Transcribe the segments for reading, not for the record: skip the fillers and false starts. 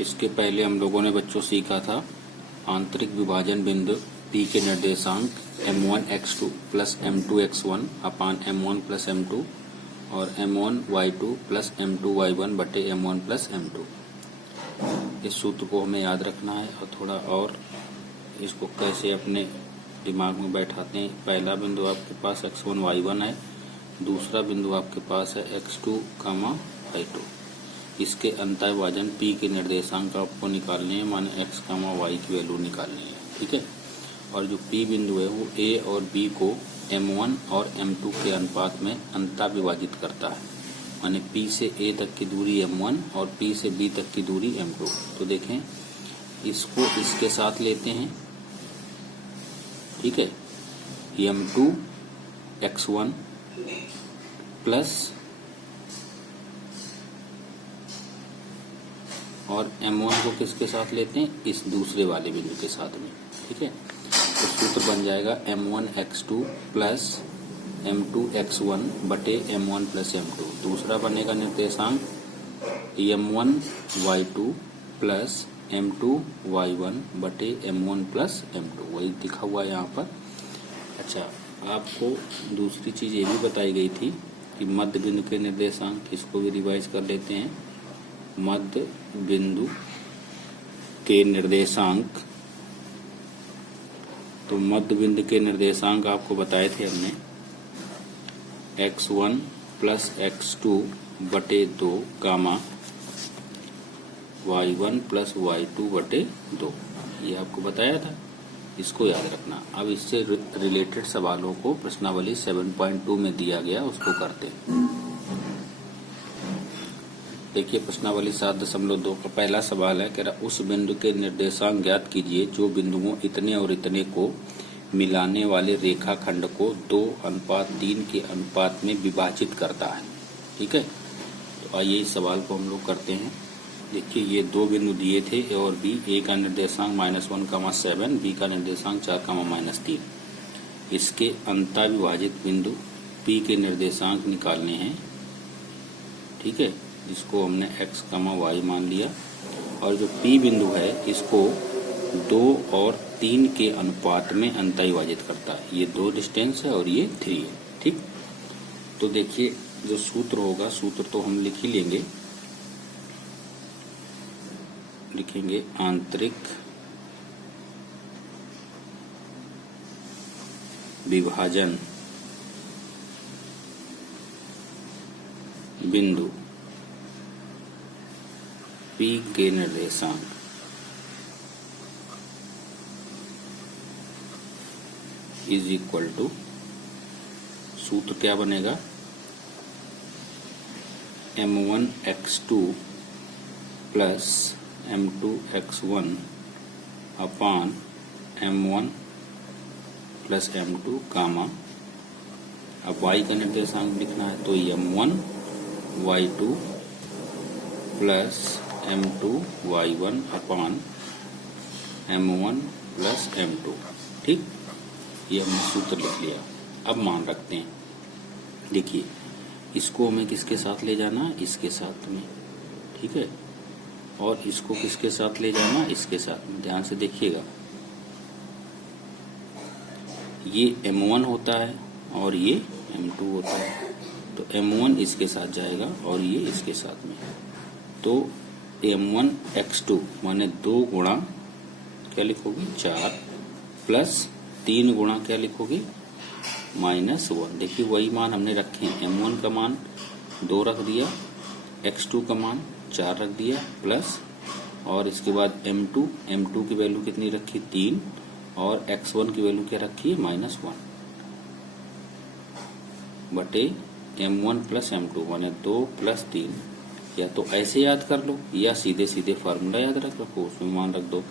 इसके पहले हम लोगों ने बच्चों सीखा था आंतरिक विभाजन बिंदु P के निर्देशांक m1x2 प्लस m2x1 अपान m1 प्लस m2 और m1y2 प्लस m2y1 बटे m1 प्लस m2। इस सूत्र को हमें याद रखना है और थोड़ा और इसको कैसे अपने दिमाग में बैठाते हैं। पहला बिंदु आपके पास x1 y1 है, दूसरा बिंदु आपके पास है x2 y2। इसके अंतःविभाजन P के निर्देशांक आपको निकालने हैं, माने x y की वैल्यू निकालनी है, ठीक है। और जो P बिंदु है वो A और B को m1 और m2 के अनुपात में अंतःविभाजित करता है, माने P से A तक की दूरी m1 और P से B तक की दूरी m2। तो देखें इसको इसके साथ लेते हैं, ठीक है, m2 x1 प्लस और m1 को किसके साथ लेते हैं, इस दूसरे वाले बिंदु के साथ में, ठीक है। तो सूत्र बन जाएगा m1x2 प्लस m2x1 बटे m1 प्लस m2। दूसरा बनेगा निर्देशांक m1y2 प्लस m2y1 बटे m1 प्लस m2, वही दिखा हुआ है यहाँ पर। अच्छा, आपको दूसरी चीज़ ये भी बताई गई थी कि मध्य बिंदु के निर्देशांक, इसको भी रिवाइज कर लेते हैं। मध्य बिंदु के निर्देशांक, तो मध्य बिंदु के निर्देशांक आपको बताए थे हमने x1 प्लस x2 बटे 2 गामा y1 प्लस y2 बटे 2, ये आपको बताया था, इसको याद रखना। अब इससे रिलेटेड सवालों को प्रश्नावली 7.2 में दिया गया, उसको करते हैं। देखिए प्रश्नावली 7.2 का पहला सवाल है, कह रहा उस बिंदु के निर्देशांक ज्ञात कीजिए जो बिंदुओं इतने और इतने को मिलाने वाले रेखाखंड को 2:3 के अनुपात में विभाजित करता है, ठीक है। तो आइए इस सवाल को हम लोग करते हैं। देखिए ये दो बिंदु दिए थे A और B, A का निर्देशांक -1,7, B का निर्देशांक 4,-3। इसके अंतःविभाजित बिंदु P के निर्देशांक निकालने हैं, ठीक है, जिसको हमने x, y मान लिया। और जो P बिंदु है इसको 2 और 3 के अनुपात में अंतःविभाजित करता है। ये 2 डिस्टेंस है और ये 3 है, ठीक। तो देखिए जो सूत्र होगा, सूत्र तो हम लिख ही लेंगे, लिखेंगे आंतरिक विभाजन बिंदु P के निर्देशांक इज इक्वल टू, सूत्र क्या बनेगा, m1x2 प्लस m2x1 अपान m1 प्लस m2 गामा। अब y का निर्देशांक लिखना है, तो m1 y2 plus m2 y1 अपान m1 प्लस m2, ठीक। ये हमने सूत्र लिख लिया। अब मान रखते हैं, देखिए इसको हमें किसके साथ ले जाना, इसके साथ में, ठीक है, और इसको किसके साथ ले जाना, इसके साथ में। ध्यान से देखिएगा, ये m1 होता है और ये m2 होता है, तो m1 इसके साथ जाएगा और ये इसके साथ में। तो m1x2 माने 2 गुणा क्या लिखोगे 4 प्लस 3 गुणा क्या लिखोगे -1। देखिए वही मान हमने रखे हैं, m1 का मान 2 रख दिया, x2 का मान 4 रख दिया, प्लस और इसके बाद m2 की वैल्यू कितनी रखी 3 और x1 की वैल्यू क्या रखी है -1 बटे m1 प्लस m2 माने 2 प्लस 3। या तो ऐसे याद कर लो या सीधे सीधे फार्मूला याद रखो, उसमें मान रख दो।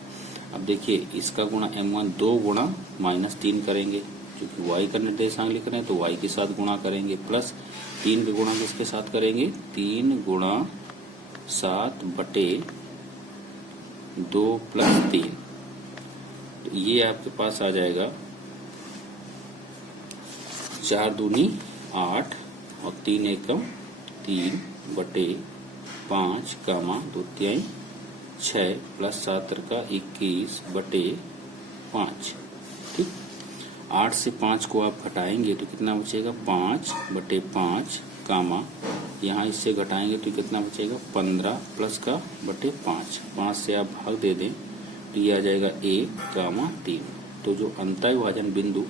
अब देखिए इसका गुणा m1 2 गुणा -3 करेंगे, क्योंकि y का निर्देशांक लिख रहे हैं तो y के साथ गुणा करेंगे, प्लस 3 का गुणा किसके साथ करेंगे, 3 गुणा 7 बटे 2 प्लस 3। तो ये आपके पास आ जाएगा 4 दूनी 8 और 3 एकम 3 बटे 5 2 3 6 प्लस 7 का 21 बटे 5। ठीक, 8 से 5 को आप घटाएंगे तो कितना बचेगा 5 बटे 5 कामा, यहाँ इससे घटाएंगे तो कितना बचेगा 15 प्लस का बटे 5। 5 से आप भाग दे दें तो ये आ जाएगा 1 कामा 3। तो जो अंतःविभाजन बिंदु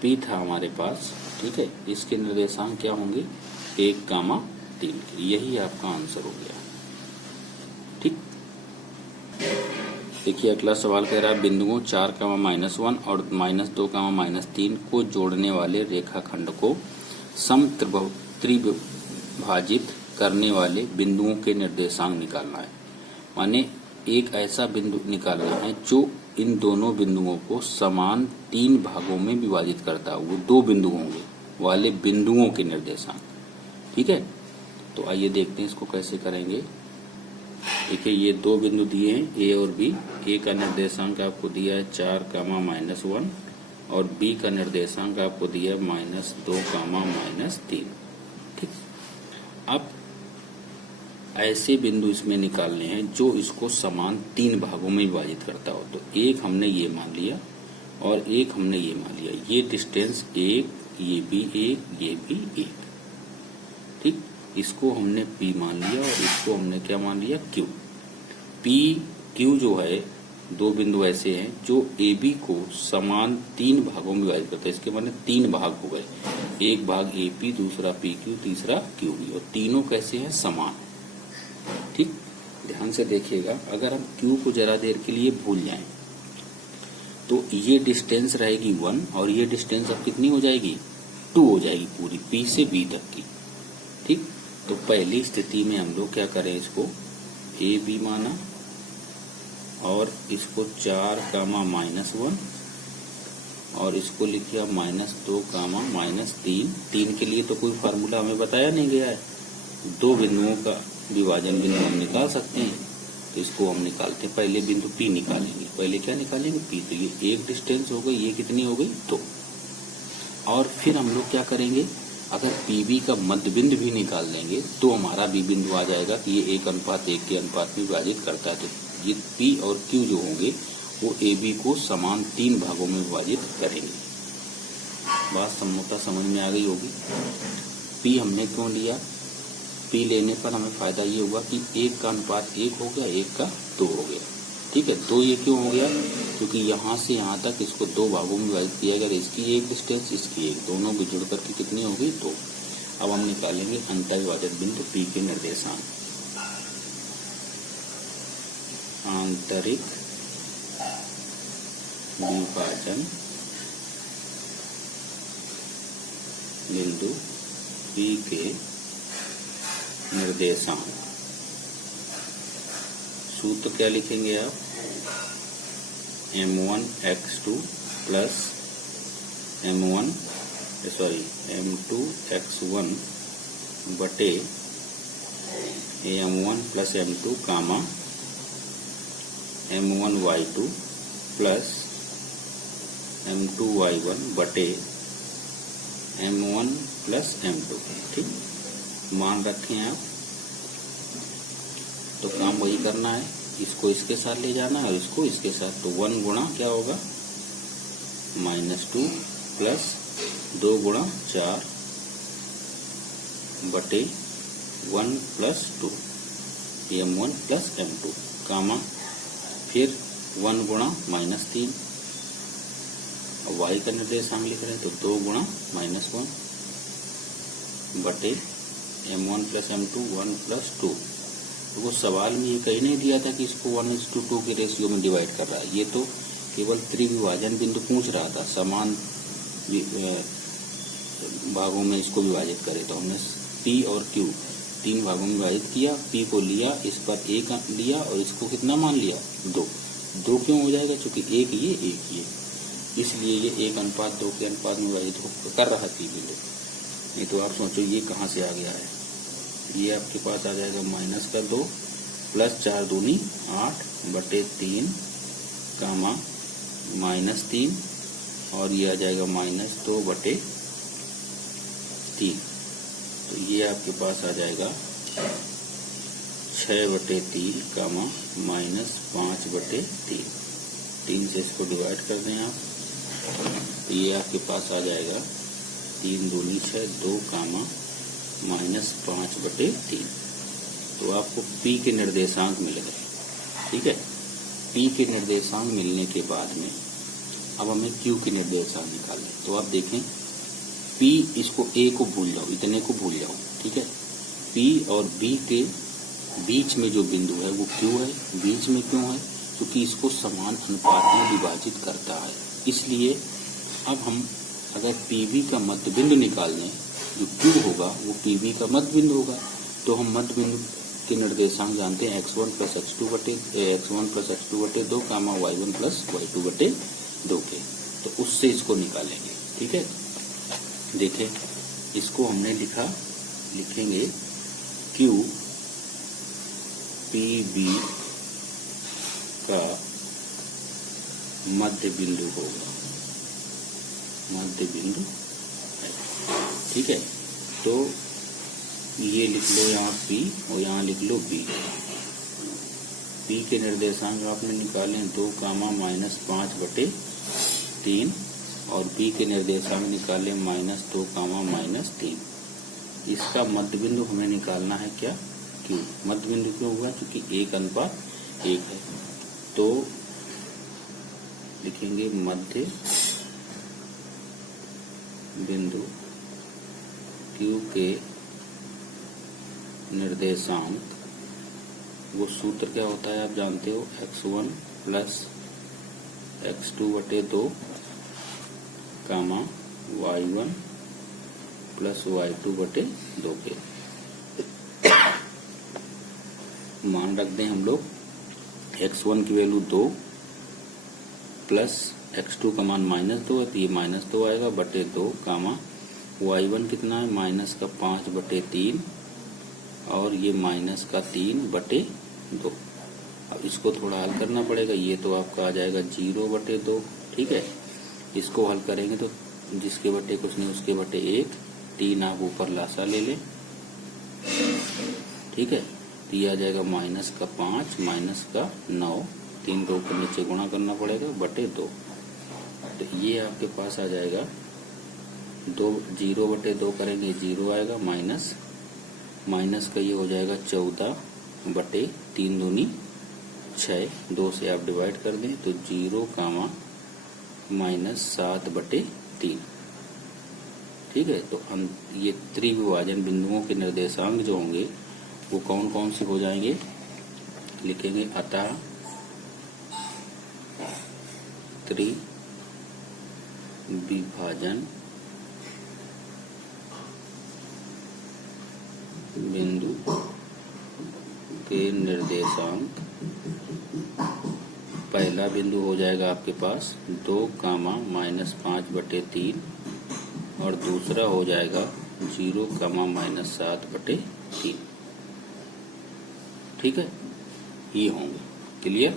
P था हमारे पास, ठीक है, इसके निर्देशांक क्या होंगे 1 कामा 3। यही आपका आंसर हो गया। ठीक, देखिए अगला सवाल कह रहा है बिंदुओं 4 कामा -1 और -2 कामा -3 को जोड़ने वाले रेखाखंड को त्रिविभाजित करने वाले बिंदुओं के निर्देशांक निकालना है। माने एक ऐसा बिंदु निकालना है जो इन दोनों बिंदुओं को समान 3 भागों में विभाजित करता है। वो 2 बिंदु होंगे वाले बिंदुओं के निर्देशांक। ठीक है, तो आइए देखते हैं इसको कैसे करेंगे। देखिए ये 2 बिंदु दिए हैं ए और बी। ए का निर्देशांक आपको दिया है 4 कामा -1 और बी का निर्देशांक आपको दिया है -2 कामा -3। ठीक, अब ऐसे बिंदु इसमें निकालने हैं जो इसको समान 3 भागों में विभाजित करता हो। तो एक हमने ये मान लिया और एक हमने ये मान लिया। ये डिस्टेंस 1, ये भी 1, ये भी 1। ठीक, इसको हमने P मान लिया और इसको हमने क्या मान लिया Q। P Q जो है 2 बिंदु ऐसे हैं जो AB को समान 3 भागों में विभाजित करते हैं। इसके माने 3 भाग हो गए, एक भाग AP, दूसरा PQ, तीसरा QB, और तीनों कैसे हैं समान। ठीक, ध्यान से देखिएगा, अगर हम Q को जरा देर के लिए भूल जाएं तो ये डिस्टेंस रहेगी 1 और ये डिस्टेंस अब कितनी हो जाएगी 2 हो जाएगी पूरी P से B तक की। ठीक, तो पहली स्थिति में हम लोग क्या करें, इसको AB माना और इसको 4 कामा -1 और इसको लिखिए -2 कामा -3। 3 के लिए तो कोई फार्मूला हमें बताया नहीं गया है। 2 बिंदुओं का विभाजन बिंदु हम निकाल सकते हैं, तो इसको हम निकालते हैं। पहले बिंदु P निकालेंगे। पहले क्या निकालेंगे P, तो ये एक डिस्टेंस हो गई, ये कितनी हो गई 2। और फिर हम लोग क्या करेंगे, अगर PB का मध्य बिंदु भी निकाल लेंगे तो हमारा B बिंदु आ जाएगा कि ये 1:1 के अनुपात में विभाजित करता है। तो ये P और Q जो होंगे वो AB को समान 3 भागों में विभाजित करेंगे। बात सम्यकता समझ में आ गई होगी। P हमने क्यों लिया, P लेने पर हमें फायदा ये हुआ कि 1 का अनुपात 1 हो गया, 1 का 2 हो गया। ठीक है, 2 ये क्यों हो गया, क्योंकि यहाँ से यहाँ तक इसको 2 भागों में विभाजित किया गया। इसकी एक डिस्टेंस, इसकी एक, दोनों भी जुड़ करके कितनी हो गई 2। अब हम निकालेंगे अंतःविभाजक बिंदु P के निर्देशांक। आंतरिक विभाजन बिंदु P के निर्देशांक। सूत्र क्या लिखेंगे आप, m1x2 प्लस m2x1 बटे m1 प्लस m2 कामा m1y2 प्लस m2y1 बटे m1 प्लस m2। ठीक, मान रखें आप, तो काम वही करना है, इसको इसके साथ ले जाना है और इसको इसके साथ। तो 1 गुणा क्या होगा -2 प्लस 2 गुणा 4 बटे 1 प्लस 2 m1 प्लस m2 कामा फिर 1 गुणा -3। y का निर्देशांक लिख रहे हैं तो 2 गुणा -1 बटे m1 प्लस m2 1 प्लस 2। तो वो सवाल में ये कहीं नहीं दिया था कि इसको 1:2 के रेशियो में डिवाइड कर रहा है। ये तो केवल त्रिविभाजन बिंदु पूछ रहा था, समान भागों में इसको विभाजित करे। तो हमने P और Q 3 भागों में विभाजित किया। P को लिया, इस पर 1 लिया और इसको कितना मान लिया 2। 2 क्यों हो जाएगा, क्योंकि 1 ये 1 ये, इसलिए ये 1:2 के अनुपात में विभाजित कर रहा P बिंदु। नहीं तो आप सोचो ये कहाँ से आ गया है, ये आपके पास आ जाएगा -2 प्लस 4 दूनी 8 बटे 3 कामा -3 और ये आ जाएगा -2 बटे 3। तो ये आपके पास आ जाएगा 6/3 कामा -5/3। 3 से इसको डिवाइड कर दें आप, ये आपके पास आ जाएगा 3 दूनी 6, 2 कामा -5/3। तो आपको P के निर्देशांक मिल गए। ठीक है, P के निर्देशांक मिलने के बाद में अब हमें Q के निर्देशांक निकालने। तो आप देखें P, इसको A को भूल जाओ, इतने को भूल जाओ। ठीक है, P और B के बीच में जो बिंदु है वो Q है। बीच में क्यों है? क्योंकि इसको समान अनुपात में विभाजित करता है। इसलिए अब हम अगर PB का मध्य बिंदु निकाल लें, जो Q होगा वो PB का मध्य बिंदु होगा। तो हम मध्य बिंदु के निर्देशांक जानते हैं x1 + x2/2 कामा y1 + y2/2 के। तो उससे इसको निकालेंगे। ठीक है, देखें इसको हमने लिखेंगे Q PB का मध्य बिंदु होगा, मध्य बिंदु है। ठीक है, तो ये लिख लो यहाँ P और यहाँ लिख लो B। P के निर्देशांक आपने निकाले 2 कामा -5/3 और B के निर्देशांक निकाले -2 कामा -3। इसका मध्य बिंदु हमें निकालना है क्या? Q। मध्य बिंदु क्यों हुआ? क्योंकि 1:1 है। तो लिखेंगे मध्य बिंदु Q के निर्देशांक, वो सूत्र क्या होता है आप जानते हो, x1 + x2/2 कामा y1 + y2/2 के। मान रख दें हम लोग x1 की वैल्यू 2 प्लस x2 का मान -2 है, तो ये -2 आएगा बटे 2 कामा y1 कितना है -5/3 और ये -3/2। अब इसको थोड़ा हल करना पड़ेगा। ये तो आपका आ जाएगा 0/2। ठीक है, इसको हल करेंगे तो जिसके बटे कुछ नहीं उसके बटे 1, 3 आप ऊपर लासा ले लें। ठीक है, तो ये आ जाएगा -5 -9, 3 को ऊपर नीचे गुणा करना पड़ेगा बटे 2। तो ये आपके पास आ जाएगा 0/2 करेंगे 0 आएगा, माइनस का ये हो जाएगा 14/3 दूनी 6, 2 से आप डिवाइड कर दें तो 0 कामा -7/3। ठीक है, तो ये त्रिविभाजन बिंदुओं के निर्देशांक जो होंगे वो कौन कौन से हो जाएंगे? लिखेंगे अतः त्रिविभाजन बिंदु के निर्देशांक, पहला बिंदु हो जाएगा आपके पास 2 कामा -5/3 और दूसरा हो जाएगा 0 कामा -7/3। ठीक है, ये होंगे। क्लियर?